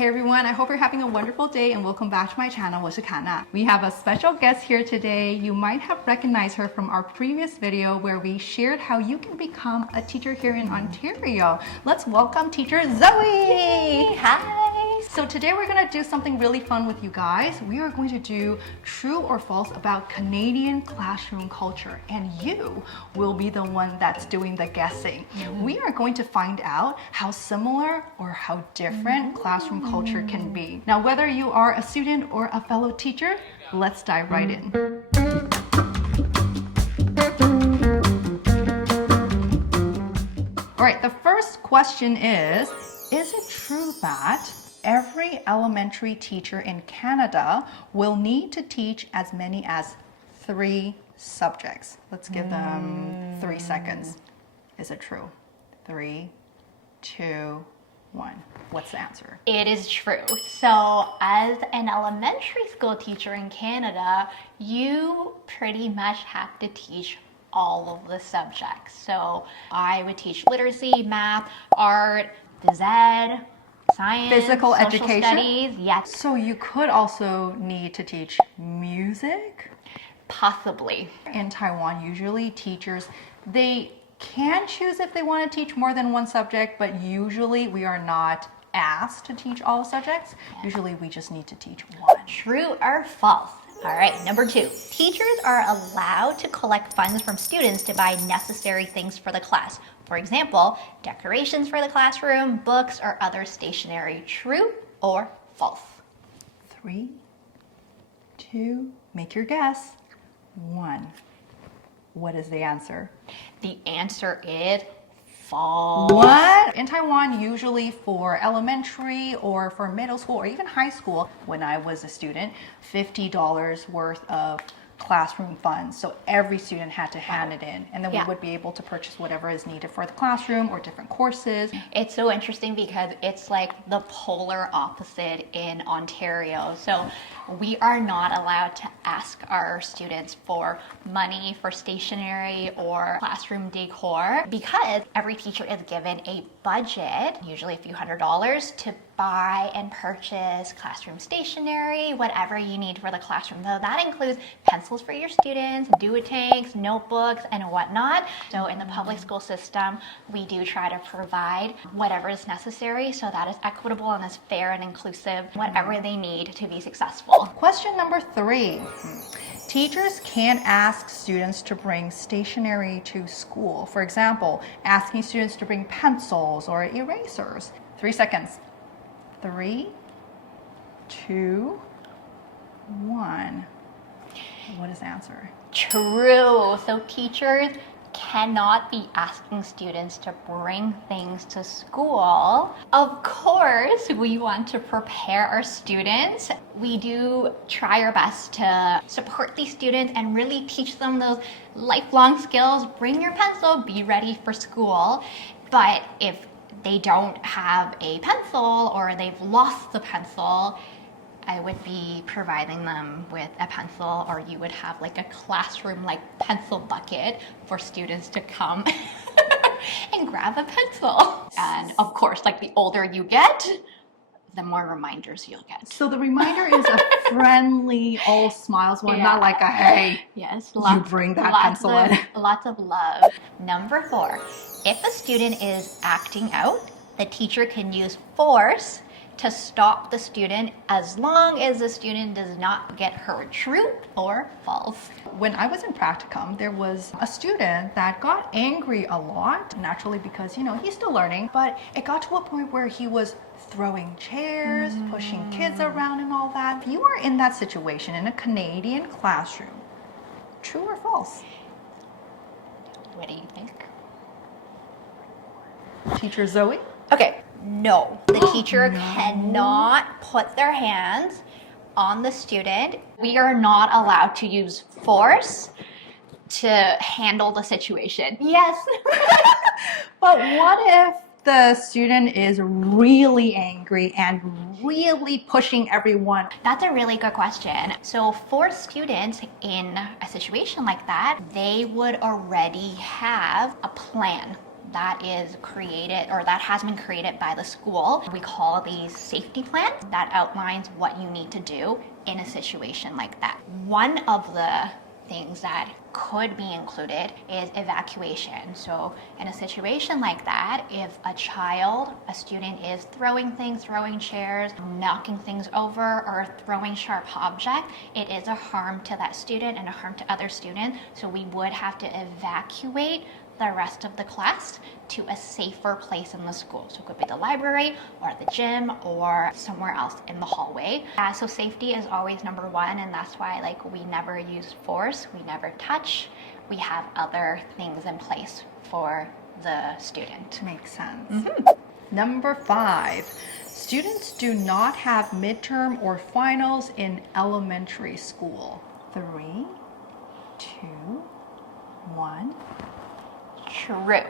Hey everyone, I hope you're having a wonderful day and welcome back to my channel. 我是卡娜. We have a special guest here today. You might have recognized her from our previous video where we shared how you can become a teacher here in Ontario. Let's welcome teacher Zoe. Yay. Hi. So today we're going to do something really fun with you guys. We are going to do true or false about Canadian classroom culture, and you will be the one that's doing the guessing. We are going to find out how similar or how different classroom culture can be. Now, whether you are a student or a fellow teacher, let's dive right in. All right, the first question is it true that every elementary teacher in Canada will need to teach as many as 3 subjects? Let's give them 3 seconds. Is it true? 3, 2, 1. What's the answer? It is true. So as an elementary school teacher in Canada, you pretty much have to teach all of the subjects. So I would teach literacy, math, art, phys ed, science, physical social education studies. Yes. So you could also need to teach music? Possibly. In Taiwan, usually teachers, they can choose if they want to teach more than 1 subject, but usually we are not asked to teach all subjects. Usually we just need to teach 1. True or false? All right, number 2. Teachers are allowed to collect funds from students to buy necessary things for the class. For example, decorations for the classroom, books, or other stationery. True or false? 3, 2, make your guess. 1. What is the answer? The answer is false. What? In Taiwan, usually for elementary or for middle school or even high school, when I was a student, $50 worth of classroom funds. So every student had to hand it in, and then we would be able to purchase whatever is needed for the classroom or different courses. It's so interesting because it's like the polar opposite in Ontario. So we are not allowed to ask our students for money for stationery or classroom decor because every teacher is given a budget, usually a few $100s, to buy and purchase classroom stationery, whatever you need for the classroom. So that includes pencils for your students, do-it-takes, notebooks, and whatnot. So in the public school system, we do try to provide whatever is necessary so that is equitable and is fair and inclusive, whatever they need to be successful. Question number 3. Teachers can ask students to bring stationery to school. For example, asking students to bring pencils or erasers. 3 seconds. 3, 2, 1. What is the answer? True. So teachers cannot be asking students to bring things to school. Of course, we want to prepare our students. We do try our best to support these students and really teach them those lifelong skills. Bring your pencil, be ready for school. But if they don't have a pencil or they've lost the pencil, I would be providing them with a pencil, or you would have like a classroom like pencil bucket for students to come and grab a pencil. And of course, like the older you get, the more reminders you'll get. So the reminder is a friendly, all smiles one, not like a, hey, yes, you bring that pencil in. Lots of love. Number 4, if a student is acting out, the teacher can use force to stop the student as long as the student does not get hurt. True or false? When I was in practicum, there was a student that got angry a lot, naturally because, he's still learning, but it got to a point where he was throwing chairs, pushing kids around and all that. If you are in that situation in a Canadian classroom, true or false? What do you think? Teacher Zoe? Okay, no. The teacher cannot put their hands on the student. We are not allowed to use force to handle the situation. Yes. But what if the student is really angry and really pushing everyone? That's a really good question. So for students in a situation like that, they would already have a plan. that is created or that has been created by the school. We call these safety plans that outlines what you need to do in a situation like that. One of the things that could be included is evacuation. So in a situation like that, if a student is throwing things, throwing chairs, knocking things over, or throwing sharp objects, it is a harm to that student and a harm to other students. So we would have to evacuate the rest of the class to a safer place in the school. So it could be the library or the gym or somewhere else in the hallway. So safety is always number one, and that's why we never use force, we never touch. We have other things in place for the student. Makes sense. Number 5, students do not have midterm or finals in elementary school. 3, 2, 1. True.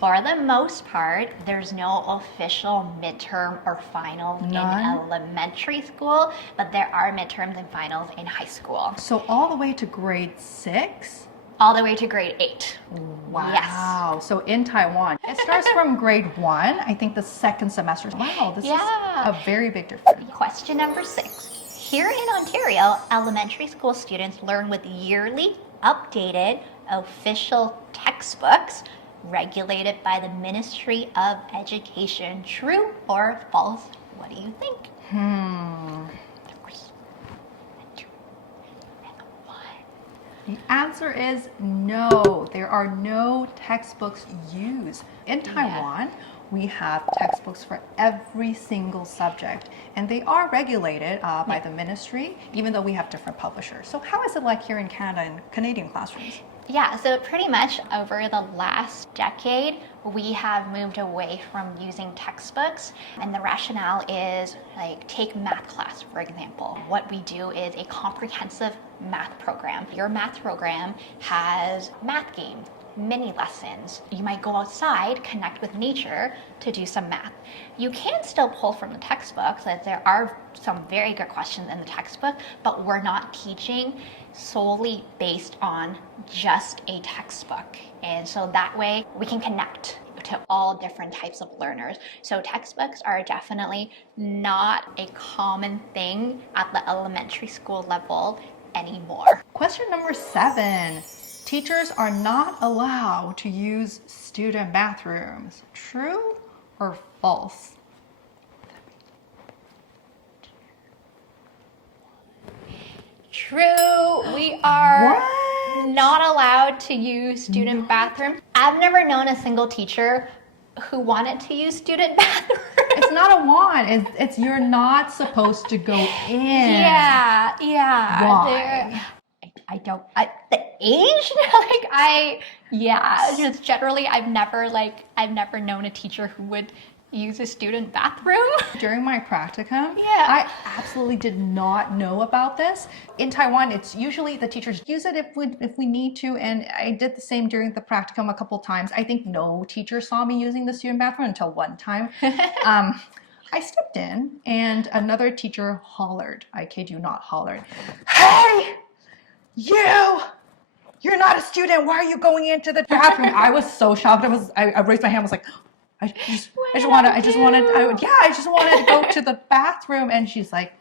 For the most part, there's no official midterm or final in elementary school, but there are midterms and finals in high school. So all the way to grade 6? All the way to grade 8. Wow. Yes. So in Taiwan, it starts from grade 1, I think the second semester. Wow, this is a very big difference. Question number 6. Here in Ontario, elementary school students learn with yearly updated official textbooks regulated by the Ministry of Education. True or false? What do you think? 3, 2, 1. The answer is no. There are no textbooks used. In Taiwan, we have textbooks for every single subject, and they are regulated by the ministry, even though we have different publishers. So how is it like here in Canada in Canadian classrooms? Yeah, so pretty much over the last decade, we have moved away from using textbooks, and the rationale is take math class, for example. What we do is a comprehensive math program. Your math program has math games, mini lessons. You might go outside, connect with nature to do some math. You can still pull from the textbooks, as there are some very good questions in the textbook, but we're not teaching solely based on just a textbook. And so that way we can connect to all different types of learners. So textbooks are definitely not a common thing at the elementary school level anymore. Question number 7. Teachers are not allowed to use student bathrooms. True or false? True. We are not allowed to use student bathrooms. I've never known a single teacher who wanted to use student bathrooms. It's not a want. It's you're not supposed to go in. Yeah. Why? The age? Just generally I've never known a teacher who would use a student bathroom. During my practicum, I absolutely did not know about this. In Taiwan, it's usually the teachers use it if we need to, and I did the same during the practicum a couple times. I think no teacher saw me using the student bathroom until one time. I stepped in, and another teacher hollered. I kid you not, hollered. Hey! You're not a student. Why are you going into the bathroom? I was so shocked. I raised my hand. I was like, I just wanted to go to the bathroom. And she's like,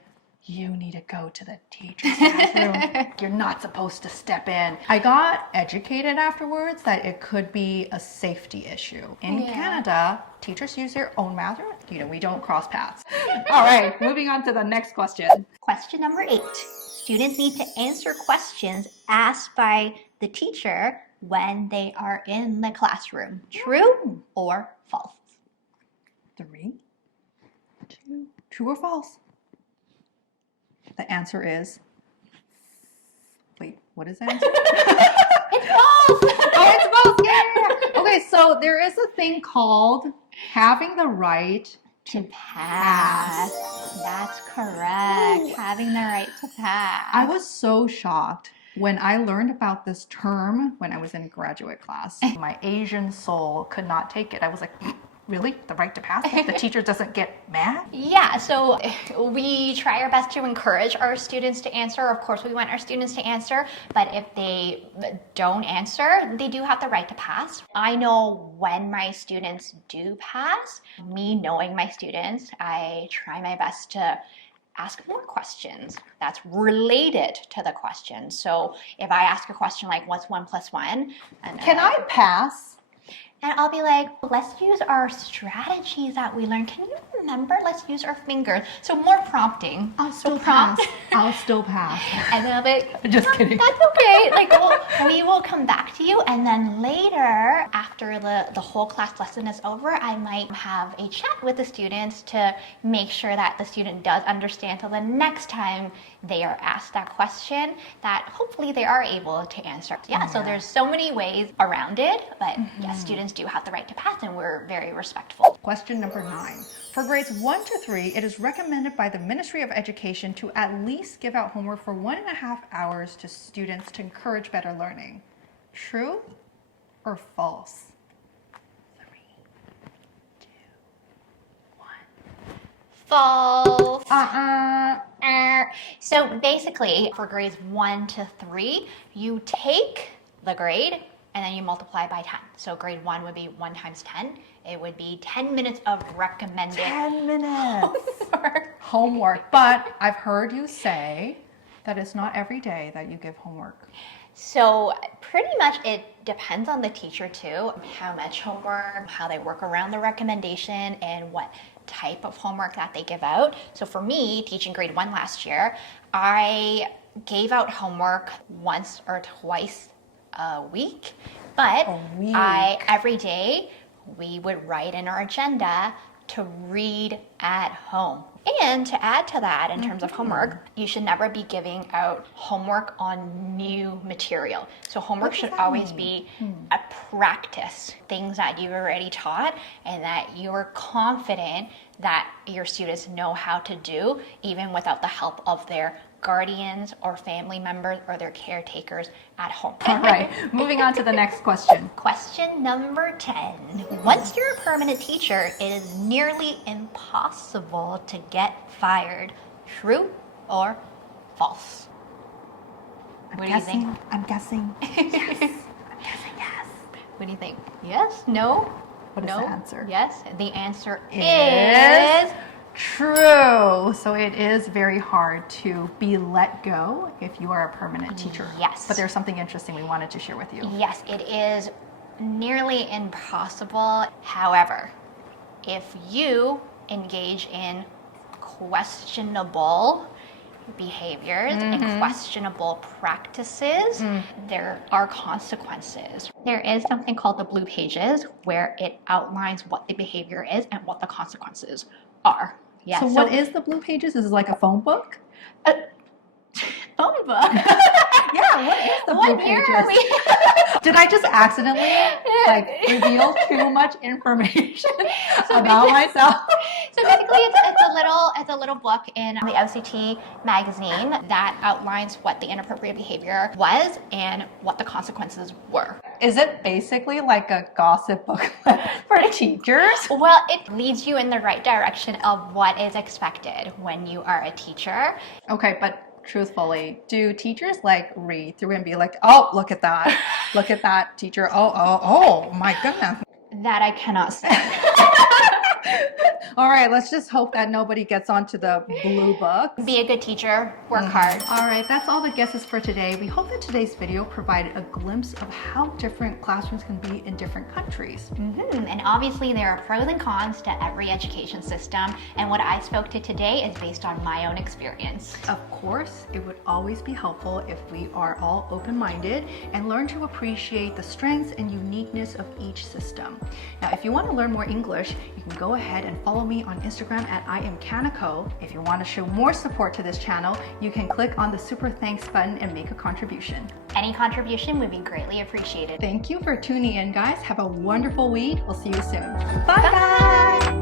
you need to go to the teacher's bathroom. You're not supposed to step in. I got educated afterwards that it could be a safety issue. In Canada, teachers use their own bathroom. We don't cross paths. All right, moving on to the next question. Question number 8. Students need to answer questions asked by the teacher when they are in the classroom. True or false? 3, 2, true or false? The answer is, wait, what is the answer? It's false! Oh, it's false, yeah. Okay, so there is a thing called having the right to pass. That's correct. Ooh. Having the right to pass. I was so shocked when I learned about this term when I was in graduate class. My Asian soul could not take it. I was like, really the right to pass if the teacher doesn't get mad? Yeah, so we try our best to encourage our students to answer. Of course, we want our students to answer, but if they don't answer, they do have the right to pass. I know when my students do pass, me knowing my students, I try my best to ask more questions that's related to the question. So if I ask a question like, what's 1 + 1? And Can I pass? And I'll be like, let's use our strategies that we learned. Can you remember? Let's use our fingers. So more prompting. I'll still pass. I'll still pass. And then I'll be like, Just kidding. That's okay. Like, we will come back to you. And then later, after the whole class lesson is over, I might have a chat with the students to make sure that the student does understand. So the next time they are asked that question, that hopefully they are able to answer. Yeah, so there's so many ways around it. But yes, students do have the right to pass, and we're very respectful. Question number 9. For grades 1 to 3, it is recommended by the Ministry of Education to at least give out homework for 1.5 hours to students to encourage better learning. True or false? 3, 2, 1. False. So basically, for grades 1 to 3, you take the grade and then you multiply by 10. So grade 1 would be 1 times 10. It would be 10 minutes of recommended 10 minutes. Homework. But I've heard you say that it's not every day that you give homework. So pretty much it depends on the teacher too, how much homework, how they work around the recommendation, and what type of homework that they give out. So for me, teaching grade 1 last year, I gave out homework once or twice a week, but every day we would write in our agenda to read at home. And to add to that, in terms of homework, you should never be giving out homework on new material. So homework should always be a practice, things that you've already taught and that you're confident that your students know how to do, even without the help of their guardians or family members or their caretakers at home. All right, moving on to the next question. Question number 10. Once you're a permanent teacher, it is nearly impossible to get fired. True or false? What do you think? I'm guessing. Yes. I'm guessing yes. What do you think? Yes? No? What is no? the answer? Yes. The answer is true. So it is very hard to be let go if you are a permanent teacher. Yes. But there's something interesting we wanted to share with you. Yes, it is nearly impossible. However, if you engage in questionable behaviors and questionable practices, there are consequences. There is something called the Blue Pages where it outlines what the behavior is and what the consequences are. Yeah, So what is the Blue Pages? Is it like a phone book? phone book? Yeah, what is the Blue What year Pages? are we? Did I just accidentally reveal too much information about myself? So basically, it's a little book in the LCT magazine that outlines what the inappropriate behavior was and what the consequences were. Is it basically like a gossip booklet for teachers? Well, it leads you in the right direction of what is expected when you are a teacher. Okay, but truthfully, do teachers read through and be like, oh, look at that. Look at that, teacher. Oh, my goodness. That I cannot say. All right, let's just hope that nobody gets onto the blue book. Be a good teacher. Work hard. All right, that's all the guesses for today. We hope that today's video provided a glimpse of how different classrooms can be in different countries. And obviously there are pros and cons to every education system, and what I spoke to today is based on my own experience. Of course, it would always be helpful if we are all open-minded and learn to appreciate the strengths and uniqueness of each system. Now, if you want to learn more English, you can go ahead and follow me on Instagram at iamcanako. If you want to show more support to this channel, you can click on the super thanks button and make a contribution. Any contribution would be greatly appreciated. Thank you for tuning in, guys. Have a wonderful week. We'll see you soon. Bye, guys.